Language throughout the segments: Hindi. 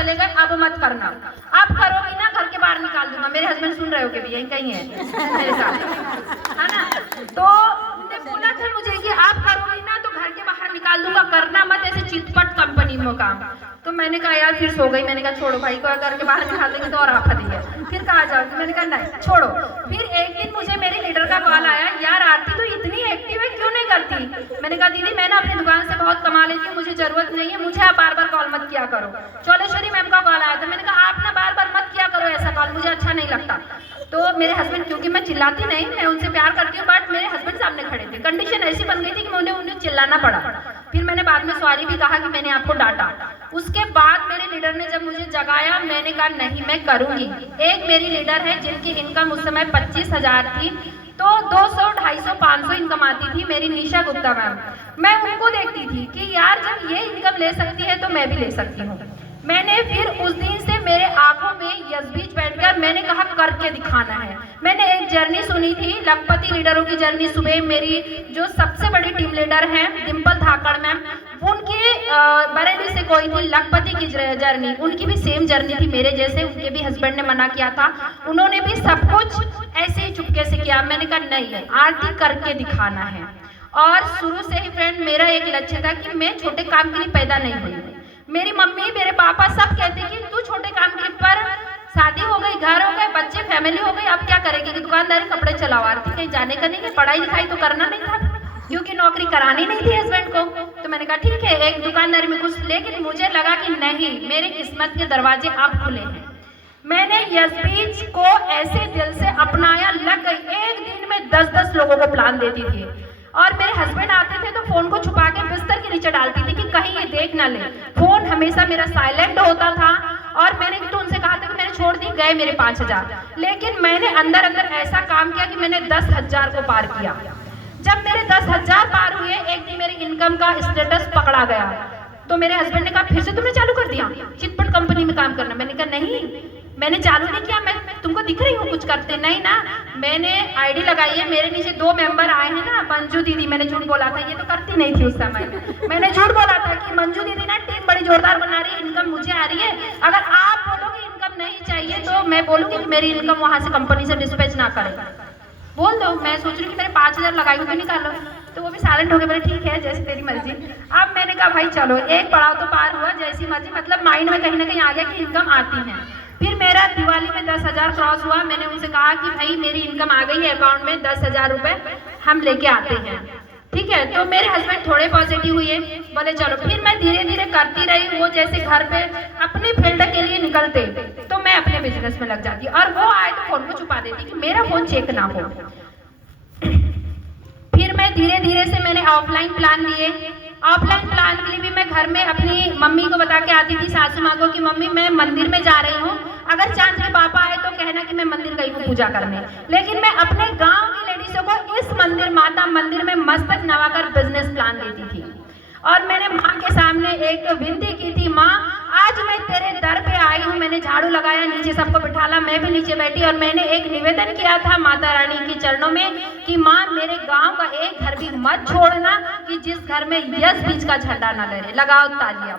चले गए, अब मत करना, अब करोगी ना घर के बाहर निकाल दूंगा। मेरे हस्बैंड सुन रहे हो कि भी यही कहीं है मेरे साथ, है ना। तो बोला था मुझे कि आप करोगी ना तो घर के बाहर निकाल दूंगा, करना मत ऐसे चितपट कंपनी में काम। तो मैंने कहा यार फिर सो गई। मैंने कहा छोड़ो भाई को, घर के बाहर निकाल देंगे तो और आफत ही है, फिर कहा जाओगी। मैंने कहा नहीं छोड़ो। फिर एक दिन मुझे मेरे लीडर का कॉल आया, यार आरती तो इतनी एक्टिव है क्यों नहीं करती। मैंने कहा दीदी मैं ना अपनी दुकान से बहुत कमा लेती हूँ, मुझे जरूरत नहीं है, मुझे आप बार बार कॉल मत किया करो। चौलेश्वरी मैम का कॉल आया था, मैंने कहा आप ना बार बार मत किया करो ऐसा कॉल, मुझे अच्छा नहीं लगता। तो मेरे हस्बैंड, क्योंकि मैं चिल्लाती नहीं, मैं उनसे प्यार करती हूँ, बट मेरे हस्बैंड सामने खड़े थे, कंडीशन ऐसी बन गई थी कि उन्हें चिल्लाना पड़ा। फिर मैंने बाद में सॉरी भी कहा कि मैंने आपको डांटा। उसके बाद मेरे लीडर ने जब मुझे जगाया, मैंने कहा नहीं मैं करूंगी। एक मेरी लीडर है जिनकी इनकम उस समय 25,000 थी, तो 200, 250, 500 इनकम आती थी, मेरी निशा गुप्ता मैम। मैं उनको देखती थी कि यार जब ये इनकम ले सकती है तो मैं भी ले सकती हूँ। मैंने फिर उस दिन से मेरे आंखों में यस बीच बैठकर मैंने कहा करके दिखाना है। मैंने एक जर्नी सुनी थी, लखपति लीडरों की जर्नी। सुबह मेरी जो सबसे बड़ी टीम लीडर हैं डिम्पल धाकड़ मैम, उनकी बरेली से कोई थी, लखपति की जर्नी, उनकी भी सेम जर्नी थी मेरे जैसे। उनके भी हस्बैंड ने मना किया था, उन्होंने भी सब कुछ ऐसे ही चुपके से किया। मैंने कहा नहीं, आरती करके दिखाना है। और शुरू से ही फ्रेंड मेरा एक लक्ष्य था कि मैं छोटे काम के लिए पैदा नहीं हुई। मेरी मम्मी मेरे पापा सब कहते कि तू छोटे काम के लिए, पर शादी हो गई, घर हो गए, बच्चे, फैमिली हो गई, अब क्या करेगी कि दुकानदारी, कपड़े चलाओ। आरती कहीं जाने का नहीं है, पढ़ाई लिखाई तो करना नहीं था क्योंकि नौकरी करानी नहीं थी हस्बैंड को। तो मैंने कहा ठीक है एक दुकानदारी में कुछ, लेकिन मुझे लगा कि नहीं, मेरे किस्मत के दरवाजे अब खुले हैं। मैंने यस बीच को ऐसे दिल से अपनाया, लग गई। एक दिन में 10-10 लोगों को प्लान देती थी, और मेरे हस्बैंड आते थे तो फोन को छुपा के बिस्तर के नीचे डालती थी कि कहीं ये देख ना ले। फोन हमेशा मेरा साइलेंट होता था, और मैंने तो उनसे कहा था कि मैंने छोड़ दी, गए मेरे 5,000, लेकिन मैंने अंदर अंदर ऐसा काम किया कि मैंने 10,000 को पार किया। जब मेरे 10,000 पार हुए, एक दिन मेरी इनकम का स्टेटस पकड़ा गया, तो मेरे हस्बैंड ने कहा फिर से तुमने चालू कर दिया चिटपट कंपनी में काम करना। मैंने कहा नहीं, मैंने चालू नहीं किया, मैं तुमको दिख रही हूँ कुछ करते नहीं ना। मैंने आईडी लगाई है, मेरे नीचे 2 मेंबर आए हैं ना, मंजू दीदी, मैंने झूठ बोला था, ये तो करती नहीं थी उस समय। मैंने झूठ बोला था कि मंजू दीदी ना टीम बड़ी जोरदार बना रही है, इनकम मुझे आ रही है, अगर आप बोलोगे इनकम नहीं चाहिए तो मैं बोलूंगी कि मेरी इनकम वहां से कंपनी से डिस्पैच ना करे, बोल दो। मैं सोच रही हूँ कि मैंने 5,000 लगाई हुई, तो निकालो। तो वो भी साइलेंट हो गए, बोले ठीक है जैसे तेरी मर्जी। अब मैंने कहा भाई चलो, एक पड़ाव तो पार हुआ, जैसी मर्जी, मतलब माइंड में कहीं ना कहीं आ गया कि इनकम आती है। फिर मेरा दिवाली में 10,000 क्रॉस हुआ। मैंने उनसे कहा कि भाई मेरी इनकम आ गई है अकाउंट में, 10,000 रुपए हम लेके आते हैं, ठीक है। तो मेरे हस्बैंड थोड़े पॉजिटिव हुए, बोले चलो। फिर मैं धीरे धीरे करती रही, वो जैसे घर पे अपनी फील्ड के लिए निकलते तो मैं अपने बिजनेस में लग जाती, और वो आए तो फोन को छुपा देती कि मेरा फोन चेक ना हो। फिर मैं धीरे धीरे से मैंने ऑफलाइन प्लान लिए। ऑफलाइन प्लान के लिए भी मैं घर में अपनी मम्मी को बता के आती थी, सासू माँ को, कि मम्मी मैं मंदिर में जा रही हूँ, अगर चांद के पापा आए तो कहना कि मैं मंदिर गई हूँ पूजा करने। लेकिन मैं अपने गांव की लेडीजों को इस मंदिर, माता मंदिर में मस्तक नवाकर बिजनेस प्लान देती थी। और मैंने माँ के सामने एक विनती की थी, माँ आज मैं तेरे दर पे आई हूँ। मैंने झाड़ू लगाया, नीचे सबको बिठाला, मैं भी नीचे बैठी, और मैंने एक निवेदन किया था माता रानी के चरणों में कि माँ मेरे गांव का एक घर भी मत छोड़ना कि जिस घर में यस बीच का झंडा ना लहरे। लगाओ तालियां।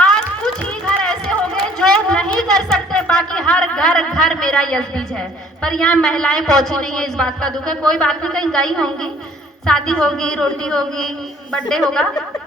आज कुछ ही घर ऐसे हो गए जो नहीं कर सकते, बाकी हर घर घर मेरा यस बीज है, पर यहाँ महिलाएं पहुंची नहीं है, इस बात का दुख है। कोई बात नहीं, कहीं गई होंगी, शादी होगी, रोटी होगी, बर्थडे होगा,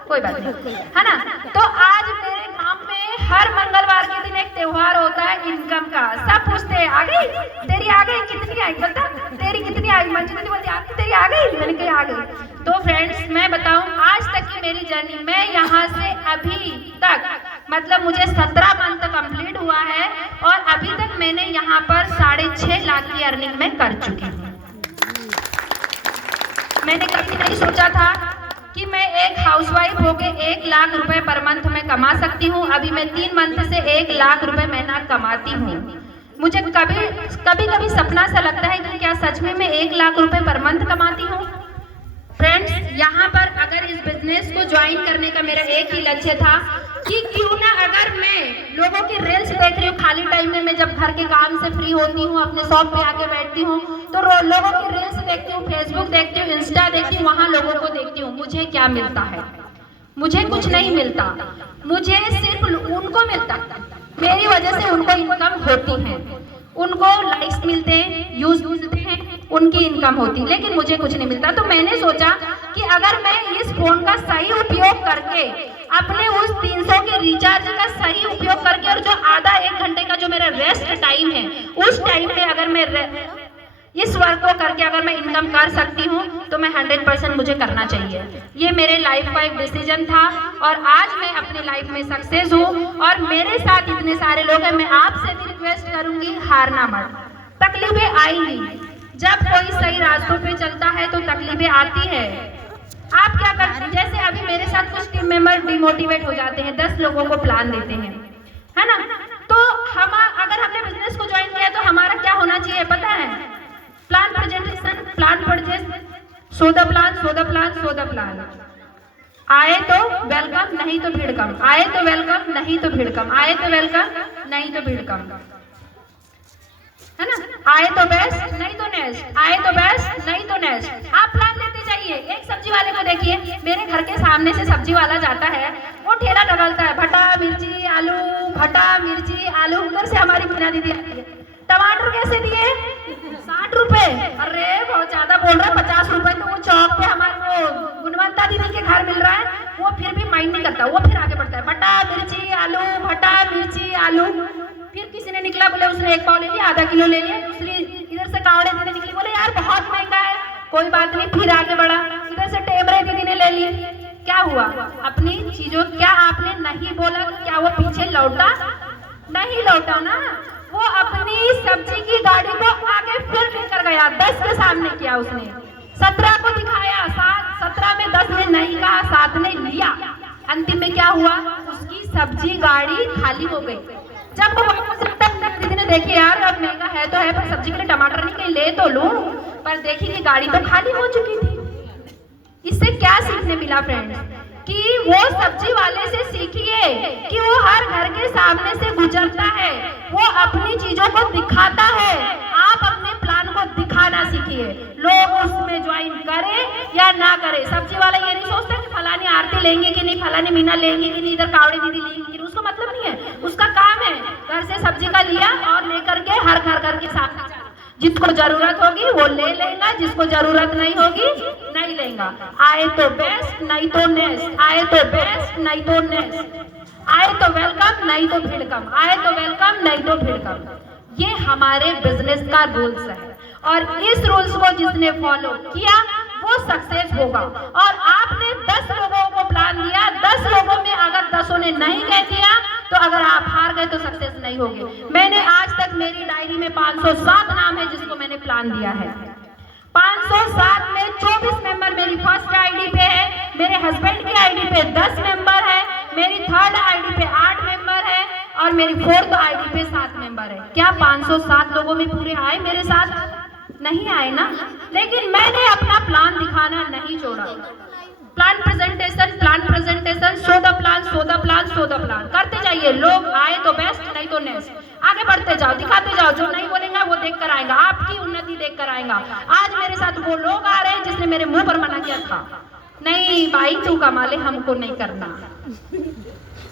कोई बात नहीं, है ना। तो आज मेरे गांव में हर मंगलवार के दिन एक त्योहार होता है इनकम का। सब पूछते हैं आ गई तेरी, आ गई, कितनी आई बता, तेरी कितनी आई। मंजू दीदी बोलती आपकी तेरी आ गई, मैंने कहा आ गई। तो फ्रेंड्स मैं बताऊं, आज तक की मेरी जर्नी, मैं यहाँ से अभी तक, मतलब मुझे 17 मंथ कंप्लीट हुआ है, और अभी तक मैंने यहाँ पर 6.5 लाख की अर्निंग में कर चुकी हूँ। मैंने कभी नहीं सोचा था कि मैं एक हाउसवाइफ होके 1 लाख रुपए पर मंथ में कमा सकती हूँ। अभी मैं 3 मंथ से 1 लाख रुपए महीना कमाती हूँ। मुझे कभी सपना सा लगता है कि क्या सच में मैं 1 लाख रुपए पर मंथ कमाती हूँ। फ्रेंड्स यहाँ पर अगर इस बिजनेस को ज्वाइन करने का मेरा एक ही लक्ष्य था कि क्यों ना, अगर मैं लोगों की रील्स देख रही हूँ खाली टाइम में, मैं जब घर के काम से फ्री होती हूँ, अपने शॉप पे आके बैठती हूँ, तो लोगों की रील्स देखती हूँ, फेसबुक देखती हूँ, इंस्टा देखती हूँ, वहाँ लोगों को देखती हूँ, मुझे क्या मिलता है? मुझे कुछ नहीं मिलता, मुझे सिर्फ उनको मिलता मेरी वजह से उनको इनकम होती है, उनको लाइक्स मिलते हैं, व्यूज मिलते हैं, उनकी इनकम होती है, लेकिन मुझे कुछ नहीं मिलता। तो मैंने सोचा कि अगर मैं इस फोन का सही उपयोग करके अपने उस 300 के रिचार्ज का सही उपयोग करके और जो आधा 1 घंटे का जो मेरा रेस्ट टाइम है उस टाइम पे अगर मैं इस वर्क को करके अगर मैं इनकम कर सकती हूँ तो मैं 100% मुझे करना चाहिए। ये मेरे लाइफ का एक डिसीजन था और आज मैं अपनी लाइफ में सक्सेस हूँ और मेरे साथ इतने सारे लोग हैं। मैं आपसे भी रिक्वेस्ट करूंगी, हारना मत। तकलीफें आएंगी, जब कोई सही रास्तों पे चलता है तो तकलीफें आती है। आप क्या करते हैं, जैसे अभी मेरे साथ कुछ टीम मेंबर डिमोटिवेट हो जाते हैं, 10 लोगों को प्लान देते हैं, है ना। तो हम अगर हमने बिजनेस को ज्वाइन किया तो हमारा क्या होना चाहिए पता है? Plan presentation, plan purchase, so the plan, so the plan, so the plan. आए तो वेलकम, नहीं तो भीड़ कम। आए तो वेलकम, नहीं तो भीड़ कम। आए तो वेलकम, नहीं तो भीड़ कम, है ना। आए तो बेस्ट, नहीं तो नेक्स्ट। आए तो बेस्ट, नहीं तो नेक्स्ट। आप प्लान लेते जाइए। एक सब्जी वाले को देखिए, मेरे घर के सामने से सब्जी वाला जाता है, वो ठेला डगलता है, भटा मिर्ची आलू, भटा मिर्ची आलू। उधर से हमारी मीना दीदी आती है, टमाटर कैसे दिए? 60 रुपए। अरे बहुत ज्यादा बोल रहा है, 50 रुपए तो वो चौक पे हमारे वो गुणवंता दीदी के घर मिल रहा है, वो फिर भी माइंड नहीं करता, वो फिर आगे बढ़ता है, भटा मिर्ची आलू, भटा मिर्ची आलू। फिर किसी ने निकला, बोले उसने 1 पाव ले लिया, आधा किलो ले लिया। दूसरी इधर से कावड़े दीदी निकली, बोले यार बहुत महंगा है, कोई बात नहीं, फिर आगे बढ़ा। इधर से टेमरे दीदी ने ले लिए। क्या हुआ? अपनी चीजों, क्या आपने नहीं बोला, क्या वो पीछे लौटा? नहीं लौटा ना। वो अपनी सब्जी की गाड़ी को आगे फिर लेकर गया, 10 के सामने किया उसने, 17 को दिखाया, 17 में 10 ने नहीं कहा, 7 ने लिया। अंतिम में क्या हुआ? उसकी सब्जी गाड़ी खाली हो गई। जब वो वापस दीदी ने देखे, यार अब महंगा है तो है, पर सब्जी के लिए टमाटर नहीं, कहीं ले तो लूं, पर देखी कि गाड़ी तो खाली हो चुकी थी। इससे क्या सीखने मिला फ्रेंड्स? कि वो सब्जी वाले से सीखिए कि वो हर घर के सामने से गुजरता है, वो अपनी चीजों को दिखाता है। आप अपने प्लान को दिखाना सीखिए, लोग उसमें ज्वाइन करें या ना करें। सब्जी वाला ये नहीं सोचता कि फलानी आरती लेंगे कि नहीं, फलानी मीना लेंगे कि नहीं, इधर कावड़ी दीदी लेंगे कि नहीं, उसको मतलब नहीं है। उसका काम है घर से सब्जी का लिया और लेकर के हर घर के सामने, जिसको जरूरत होगी वो ले लेगा, जिसको जरूरत नहीं होगी नहीं लेगा। आए तो बेस्ट, नहीं तो नेक्स्ट। आए तो बेस्ट, नहीं तो नेक्स्ट। आए तो वेलकम, नहीं तो भीड़ कम। आए तो वेलकम, नहीं तो भीड़ कम। ये हमारे बिजनेस का रूल्स है और इस रूल्स को जिसने फॉलो किया वो सक्सेस होगा। और आपने 10 लोगों को प्लान दिया, 10 लोगों में अगर 10 ने नहीं कह दिया तो अगर आप हार गए तो सक्सेस नहीं होगे। मैंने आज तक मेरी डायरी में 507 नाम है जिसको मैंने प्लान दिया है। 507 में 24 मेंबर मेरी फर्स्ट आईडी पे है, मेरे हस्बैंड की आईडी पे 10 मेंबर है, मेरी थर्ड आईडी पे 8 मेंबर है और मेरी फोर्थ आईडी पे 7 मेंबर है। क्या 507 लोगों में पूरे आए मेरे साथ? नहीं आए ना, लेकिन मैंने अपना प्लान दिखाना नहीं छोड़ा। Plan presentation, so the plan, so the plan, so the plan करते जाइए। लोग आए तो बेस्ट, नहीं तो नेक्स्ट। आगे बढ़ते जाओ, दिखाते जाओ। जो नहीं बोलेगा वो देख कर आएगा, आपकी उन्नति देख कर आएगा। आज मेरे साथ वो लोग आ रहे हैं जिसने मेरे मुंह पर मना किया था, नहीं भाई तू कमा ले, हमको नहीं करना,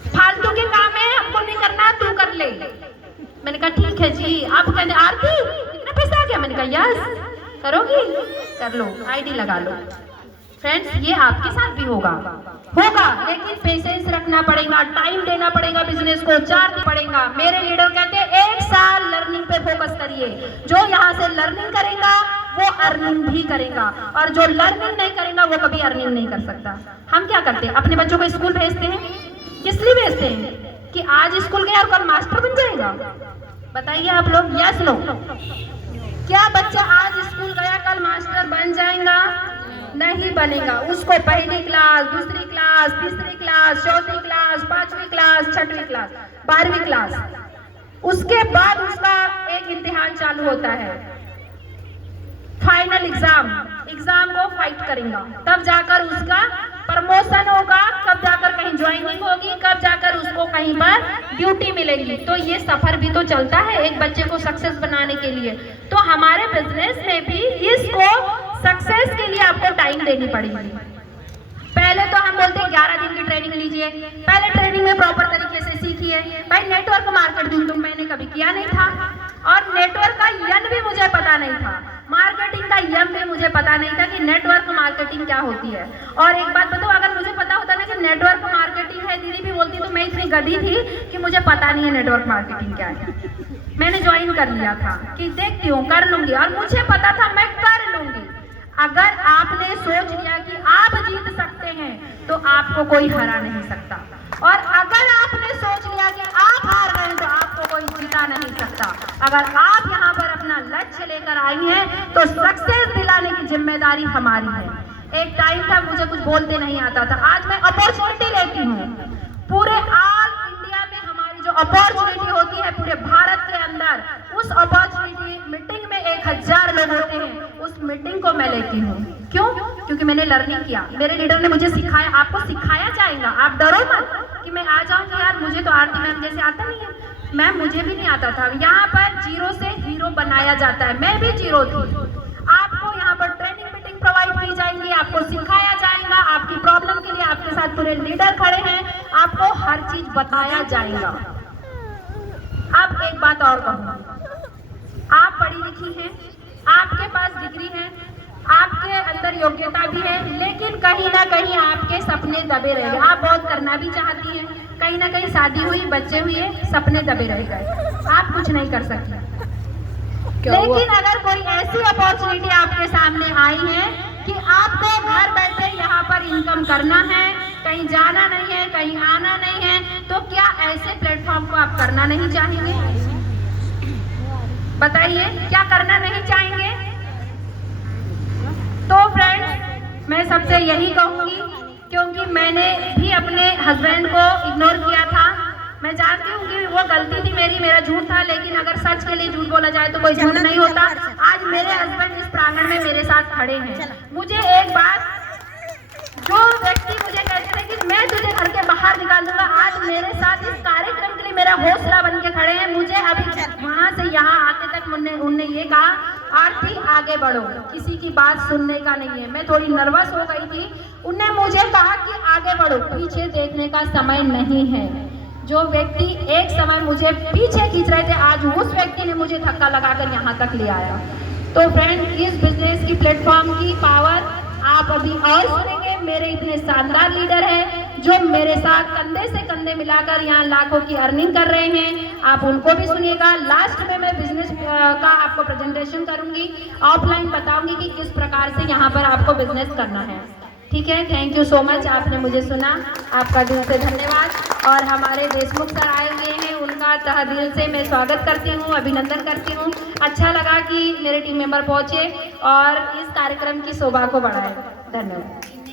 फालतू के काम है, हमको नहीं करना, तू कर ले। मैंने कहा ठीक है जी। आप कहते आरती इतना पैसा आ गया? मैंने कहा यस, करोगी? कर लो, आईडी लगा लो। फ्रेंड्स ये आपके साथ भी होगा, लेकिन पेशेंस रखना पड़ेगा, टाइम देना पड़ेगा, बिजनेस को 4 दिन पड़ेगा। मेरे लीडर कहते हैं 1 साल लर्निंग पे फोकस करिए। जो यहाँ से लर्निंग करेगा वो अर्निंग भी करेगा और जो लर्निंग नहीं करेगा वो कभी अर्निंग नहीं कर सकता। हम क्या करते हैं? अपने बच्चों को स्कूल भेजते हैं, किस लिए भेजते हैं? कि आज स्कूल गया और कल मास्टर बन जाएगा? बताइए आप लोग, यस नो? क्या बच्चा आज स्कूल गया कल मास्टर बन जाएगा? नहीं बनेगा। उसको पहली क्लास, दूसरी क्लास, तीसरी क्लास, चौथी क्लास, 5वीं क्लास, 6वीं क्लास, 12वीं क्लास, उसके बाद उसका एक इम्तिहान चालू होता है, फाइनल एग्जाम को फाइट करेगा, तब जाकर उसका प्रमोशन होगा, कब जाकर कहीं ज्वाइनिंग होगी, कब जाकर उसको कहीं पर ड्यूटी मिलेगी। तो ये सफर भी तो चलता है एक बच्चे को सक्सेस बनाने के लिए। तो हमारे बिजनेस में भी इसको सक्सेस के लिए आपको टाइम देनी पड़ेगी। पहले तो हम बोलते हैं 11 दिन की ट्रेनिंग लीजिए, पहले ट्रेनिंग में प्रॉपर तरीके से सीखिए। भाई नेटवर्क मार्केट कभी किया नहीं था, और नेटवर्क का यन भी मुझे पता नहीं था, मार्केटिंग का यम भी मुझे पता नहीं था कि नेटवर्क मार्केटिंग क्या होती है। और एक बात बताओ, अगर मुझे पता होता ना कि नेटवर्क मार्केटिंग है, दीदी भी बोलती तो मैं इतनी गधी थी कि मुझे पता नहीं है नेटवर्क मार्केटिंग क्या है। मैंने ज्वाइन कर लिया था कि देखती हूँ, कर लूंगी, और मुझे पता था मैं कर लूंगी। अगर आपने सोच लिया कि आप जीत सकते हैं तो आपको कोई हरा नहीं सकता, और अगर आपने सोच लिया कि आप हार गए तो आपको कोई जीता नहीं सकता। अगर आप यहाँ पर अपना लक्ष्य लेकर आई हैं तो सक्सेस दिलाने की जिम्मेदारी हमारी है। एक टाइम था मुझे कुछ बोलते नहीं आता था, आज मैं अपॉर्चुनिटी लेती हूँ। पूरे ऑल इंडिया में हमारी जो अपॉर्चुनिटी होती है पूरे भारत के अंदर, उस अपॉर्चुनिटी मीटिंग में 1000 लोग होते हैं, उस मीटिंग को मैं लेती हूँ। क्यों? क्योंकि मैंने लर्निंग किया, मेरे लीडर ने मुझे सिखाया। आपको सिखाया जाएगा, आप डरो मत कि मैं आ जाऊंगी यार मुझे तो आरती मैम जैसे आता नहीं है। मैम मुझे भी नहीं आता था। यहाँ पर जीरो से हीरो बनाया जाता है, मैं भी जीरो थी। आपको यहाँ पर ट्रेनिंग मीटिंग प्रोवाइड की जाएंगी, आपको सिखाया जाएगा, आपकी प्रॉब्लम के लिए आपके साथ पूरे लीडर खड़े हैं, आपको हर चीज बताया जाएगा। अब एक बात और कहूँगी, आप पढ़ी लिखी हैं, आपके पास डिग्री है, आपके अंदर योग्यता भी है, लेकिन कहीं ना कहीं आपके सपने दबे रह गए। आप बहुत करना भी चाहती हैं, कहीं ना कहीं शादी हुई, बच्चे हुए, सपने दबे रह गए, आप कुछ नहीं कर सकती। लेकिन अगर कोई ऐसी अपॉर्चुनिटी आपके सामने आई है कि आपको घर बैठे यहाँ पर इनकम करना है, कहीं जाना नहीं है, कहीं आना नहीं है, तो क्या ऐसे प्लेटफॉर्म को आप करना नहीं चाहेंगे? बताइए, क्या करना नहीं चाहेंगे? तो फ्रेंड्स, मैं सबसे यही कहूंगी, क्योंकि मैंने भी अपने हस्बैंड को इग्नोर किया था। मैं जानती हूँ कि वो गलती थी मेरी, मेरा झूठ था, लेकिन अगर सच के लिए झूठ बोला जाए तो कोई झूठ नहीं होता। आज मेरे हस्बैंड इस प्रांगण में मेरे साथ खड़े हैं। मुझे एक बात, जो व्यक्ति मुझे कहते थे कि मैं तुझे घर के बाहर निकाल दूंगा, आज मेरे साथ इस कार्यक्रम के लिए मेरा हौसला बन के खड़े हैं। मुझे अभी वहां से यहाँ आते तक उनने ये कहा, आरती आगे बढ़ो, किसी की बात सुनने का नहीं है। मैं थोड़ी नर्वस हो गई थी। उनने मुझे कहा कि आगे बढ़ो, पीछे देखने का समय नहीं है। जो व्यक्ति एक समय मुझे पीछे खींच रहे थे, आज उस व्यक्ति ने मुझे धक्का लगाकर यहाँ तक ले आया। तो फ्रेंड, इस बिजनेस की प्लेटफॉर्म की पावर आप अभी और सुनेंगे। मेरे इतने शानदार लीडर हैं जो मेरे साथ कंधे से कंधे मिलाकर यहाँ लाखों की अर्निंग कर रहे हैं, आप उनको भी सुनिएगा। लास्ट में मैं बिजनेस का आपको प्रेजेंटेशन करूंगी, ऑफलाइन बताऊंगी कि किस प्रकार से यहाँ पर आपको बिजनेस करना है। ठीक है, थैंक यू सो मच, आपने मुझे सुना, आपका दिल से धन्यवाद। और हमारे देशमुख सर आए हुए हैं, उनका तहे दिल से मैं स्वागत करती हूँ, अभिनंदन करती हूँ। अच्छा लगा कि मेरे टीम मेंबर पहुँचे और इस कार्यक्रम की शोभा को बढ़ाए। धन्यवाद।